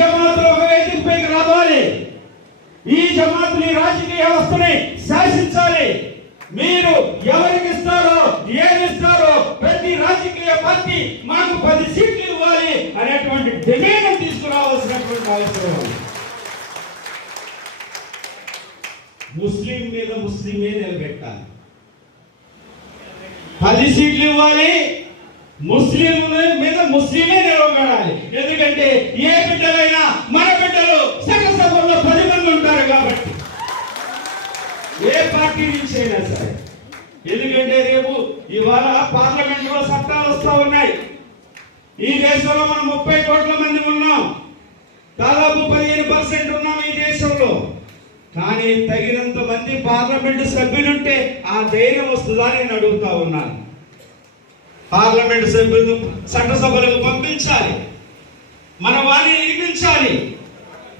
జమాతులు ఒక వేదికపైకి రావాలి. ఈ జమాతులు ఈ రాజకీయ వ్యవస్థని శాసించాలి. మీరు ఎవరికి ఇస్తారో ఏమి ఇస్తారో ప్రతి రాజకీయ పార్టీ మాకు 10 సీట్లు ఇవ్వాలి అనేటువంటి డిమాండ్ తీసుకురావాల్సినటువంటి అవసరం. ముస్లిం మీద ముస్లిమే నిలబెట్టాలి. 10 సీట్లు ఇవ్వాలి. ముస్లిం మీద ముస్లిమే నిలబడాలి. ఎందుకంటే ఏ బిడ్డలైనా మన బిడ్డలు సభలో 10 మంది ఉంటారు కాబట్టి, ఏ పార్టీ నుంచి అయినా సరే. ఎందుకంటే రేపు ఇవాళ పార్లమెంట్ లో చట్టాలు వస్తూ ఉన్నాయి. ఈ దేశంలో మనం 30 కోట్ల మంది ఉన్నాం. దాదాపు 15% ఉన్నాం ఈ దేశంలో. కానీ తగినంత మంది పార్లమెంటు సభ్యులుంటే ఆ ధైర్యం వస్తుందా నేను అడుగుతా ఉన్నాను. పార్లమెంటు సభ్యులు చట్టసభలకు పంపించాలి, మన వారిని నిర్మించాలి.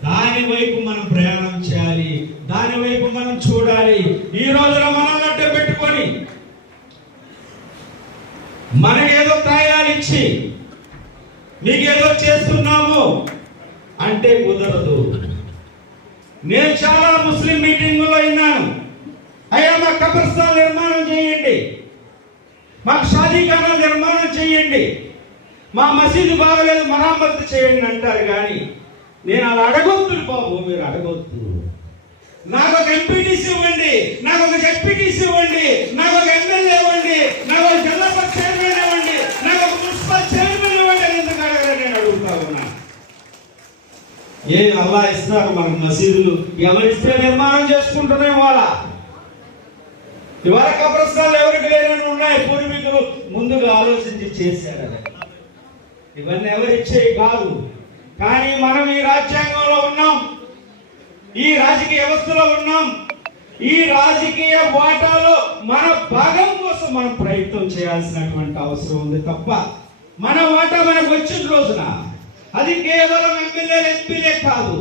దాని వైపు మనం ప్రయాణం చేయాలి, దాని వైపు మనం చూడాలి. ఈ రోజున మనల్ని అడ్డ పెట్టుకొని మనకేదో తాయాలు ఇచ్చి మీకేదో చేస్తున్నాము అంటే కుదరదు. నేను చాలా ముస్లిం మీటింగులో విన్నాను, అయ్యా మా కబ్రస్థాన్ నిర్మాణం చేయండి, మాకు షాదీఖానా నిర్మాణం చేయండి, మా మసీదు బాగలేదు మరామత్తు చేయండి అంటారు. కానీ నేను అలా అడగొద్దు బాబు, మీరు అడగొద్దు. నాకు ఒక ఎంపీటీసీ ఇవ్వండి, నాకు ఒక జెడ్పీటీసీ ఇవ్వండి, నాకు ఒక ఎమ్మెల్యే ఇవ్వండి, నాకు ఒక జిల్లా పరిషత్ చైర్మన్ ఇవ్వండి, నాకు ఒక మున్సిపల్ చైర్మన్ ఇవ్వండి అని ఎందుకు అడగలేదు నేను అడుగుతా ఉన్నా. ఏం అల్లా ఇస్తారు మనకు మసీదులు, ఎవరిస్తే నిర్మాణం చేసుకుంటున్నాం. ఇవాళ కబ్రస్థానాలు ఎవరికి లేని ఉన్నాయి. పూర్వీకులు ముందుగా ఆలోచించి చేశారు. ఇవన్నీ ఎవరిచ్చేవి కాదు. కానీ మనం ఈ రాజ్యాంగంలో ఉన్నాం, ఈ రాజకీయ వ్యవస్థలో ఉన్నాం. ఈ రాజకీయ వాటాలో మన భాగం కోసం మనం ప్రయత్నం చేయాల్సినటువంటి అవసరం ఉంది తప్ప మన వాటా మనకు వచ్చిన రోజున అది కేవలం ఎమ్మెల్యేలు ఎంపీలే కాదు.